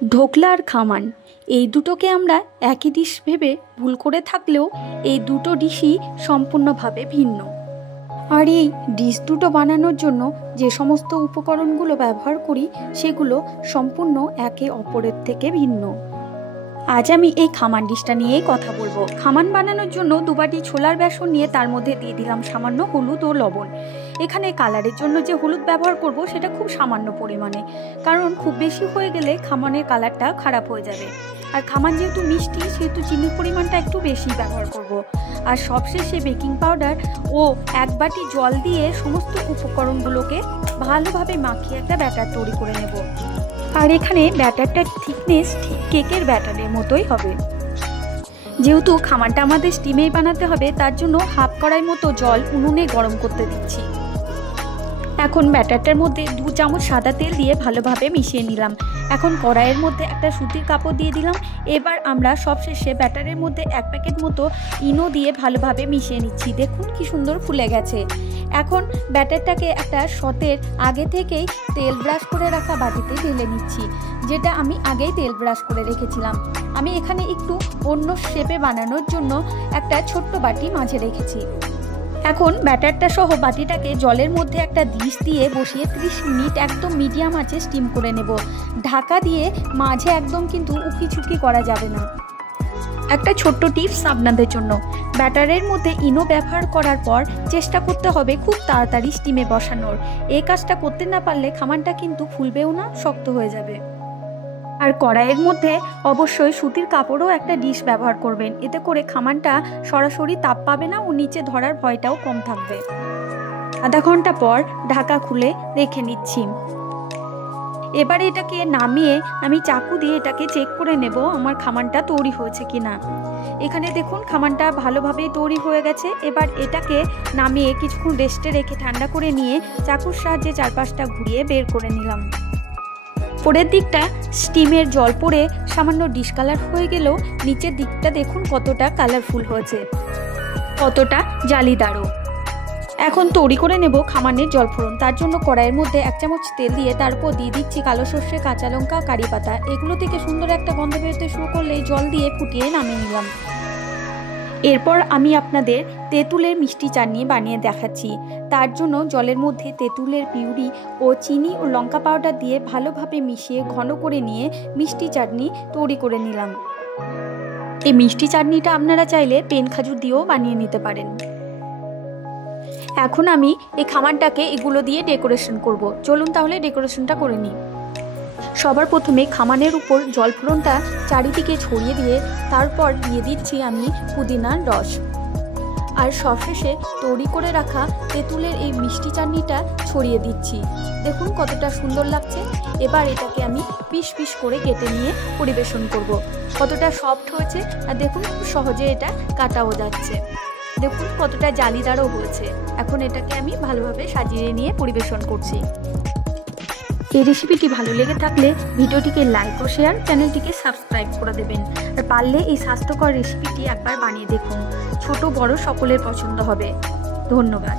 ঢোকলা আর খামান এই দুটোকে আমরা একই ডিশ ভেবে ভুল করে থাকলেও এই দুটো ডিশই সম্পূর্ণভাবে ভিন্ন। আর এই ডিশ দুটো বানানোর জন্য যে সমস্ত উপকরণগুলো ব্যবহার করি সেগুলো সম্পূর্ণ একে অপরের থেকে ভিন্ন। আজ আমি এই খামান ডিশটা নিয়েই কথা বলবো। খামান বানানোর জন্য 2 বাটি ছোলার বেসন নিয়ে তার মধ্যে দিয়ে দিলাম সামান্য হলুদ ও লবণ। এখানে কালারের জন্য যে হলুদ ব্যবহার করব সেটা খুব সামান্য পরিমাণে, কারণ খুব বেশি হয়ে গেলে খামানের কালারটা খারাপ হয়ে যাবে। আর খামান যেহেতু মিষ্টি সেহেতু চিনির পরিমাণটা একটু বেশি ব্যবহার করব। আর সবশেষে বেকিং পাউডার ও 1 বাটি জল দিয়ে সমস্ত উপকরণগুলোকে ভালোভাবে মাখিয়ে একটা ব্যাটার তৈরি করে নেব। আর এখানে ব্যাটারটার থিকনেস ঠিক কেকের ব্যাটারের মতোই হবে। যেহেতু খামারটা আমাদের স্টিমেই বানাতে হবে তার জন্য হাফ কড়াই মতো জল উনুনে গরম করতে দিচ্ছি। এখন ব্যাটারটার মধ্যে 2 চামচ সাদা তেল দিয়ে ভালোভাবে মিশিয়ে নিলাম। এখন কড়াইয়ের মধ্যে একটা সুতির কাপড় দিয়ে দিলাম। এবার আমরা সবশেষে ব্যাটারের মধ্যে 1 প্যাকেট মতো ইনো দিয়ে ভালোভাবে মিশিয়ে নিচ্ছি। দেখুন কি সুন্দর ফুলে গেছে। এখন ব্যাটারটাকে একটা শটের আগে থেকেই তেল ব্রাশ করে রাখা বাটিতে ঢেলে নিচ্ছি, যেটা আমি আগেই তেল ব্রাশ করে রেখেছিলাম। আমি এখানে একটু অন্য শেপে বানানোর জন্য একটা ছোট্ট বাটি মাঝে রেখেছি। এখন ব্যাটারটা সহ বাটিটাকে জলের মধ্যে একটা ডিশ দিয়ে বসিয়ে 30 মিনিট একদম মিডিয়াম আঁচে স্টিম করে নেব। ঢাকা দিয়ে মাঝে একদম কিন্তু উকিঝুঁকি করা যাবে না। একটা ছোট্ট টিপস আপনাদের জন্য, ব্যাটারের মধ্যে ইনো ব্যবহার করার পর চেষ্টা করতে হবে খুব তাড়াতাড়ি স্টিমে বসানোর। এই কাজটা করতে না পারলে খামানটা কিন্তু ফুলবেও না, শক্ত হয়ে যাবে। আর কড়াইয়ের মধ্যে অবশ্যই সুতির কাপড়ও একটা ডিশ ব্যবহার করবেন, এতে করে খামানটা সরাসরি তাপ পাবে না ও নিচে ধরার ভয়টাও কম থাকবে। আধা ঘন্টা পর ঢাকা খুলে রেখে নিচ্ছি। এবারে এটাকে নামিয়ে আমি চাকু দিয়ে এটাকে চেক করে নেব আমার খামানটা তৈরি হয়েছে কিনা। এখানে দেখুন খামানটা ভালোভাবেই তৈরি হয়ে গেছে। এবার এটাকে নামিয়ে কিছুক্ষণ রেস্টে রেখে ঠান্ডা করে নিয়ে চাকুর সাহায্যে চারপাশটা ঘুরিয়ে বের করে নিলাম। উপরের দিকটা স্টিমের জল পড়ে সামান্য ডিসকালার হয়ে গেলেও নিচের দিকটা দেখুন কতটা কালারফুল হয়েছে, কতটা জালিদারও। এখন তৈরি করে নেব খামানের জলফোড়ন। তার জন্য কড়াইয়ের মধ্যে 1 চামচ তেল দিয়ে তারপর দিয়ে দিচ্ছি কালো সর্ষে, কাঁচা লঙ্কা, কারি পাতা। এগুলো থেকে সুন্দর একটা গন্ধ বেরোতে শুরু করলেই জল দিয়ে ফুটিয়ে নামিয়ে নিলাম। এরপর আমি আপনাদের তেঁতুলের মিষ্টি চাটনি বানিয়ে দেখাচ্ছি। তার জন্য জলের মধ্যে তেঁতুলের পিউরি ও চিনি ও লঙ্কা পাউডার দিয়ে ভালোভাবে মিশিয়ে ঘন করে নিয়ে মিষ্টি চাটনি তৈরি করে নিলাম। এই মিষ্টি চাটনিটা আপনারা চাইলে পেন খাজুর দিয়েও বানিয়ে নিতে পারেন। এখন আমি এই খামারটাকে এগুলো দিয়ে ডেকোরেশন করব। চলুন তাহলে ডেকোরেশনটা করে নিই। সবার প্রথমে খামানের উপর জলফোড়নটা চারিদিকে ছড়িয়ে দিয়ে তারপর দিয়ে দিচ্ছি আমি পুদিনার রস। আর সবশেষে তৈরি করে রাখা তেঁতুলের এই মিষ্টি চাটনিটা ছড়িয়ে দিচ্ছি। দেখুন কতটা সুন্দর লাগছে। এবার এটাকে আমি পিস পিস করে কেটে নিয়ে পরিবেশন করব। কতটা সফট হয়েছে আর দেখুন খুব সহজে এটা কাটাও যাচ্ছে। দেখুন কতটা জালিদারও হয়েছে। এখন এটাকে আমি ভালোভাবে সাজিয়ে নিয়ে পরিবেশন করছি। এই রেসিপিটি ভালো লেগে থাকলে ভিডিওটিকে লাইক ও শেয়ার, চ্যানেলটিকে সাবস্ক্রাইব করে দেবেন। আর পারলে এই স্বাস্থ্যকর রেসিপিটি একবার বানিয়ে দেখুন, ছোট বড় সকলের পছন্দ হবে। ধন্যবাদ।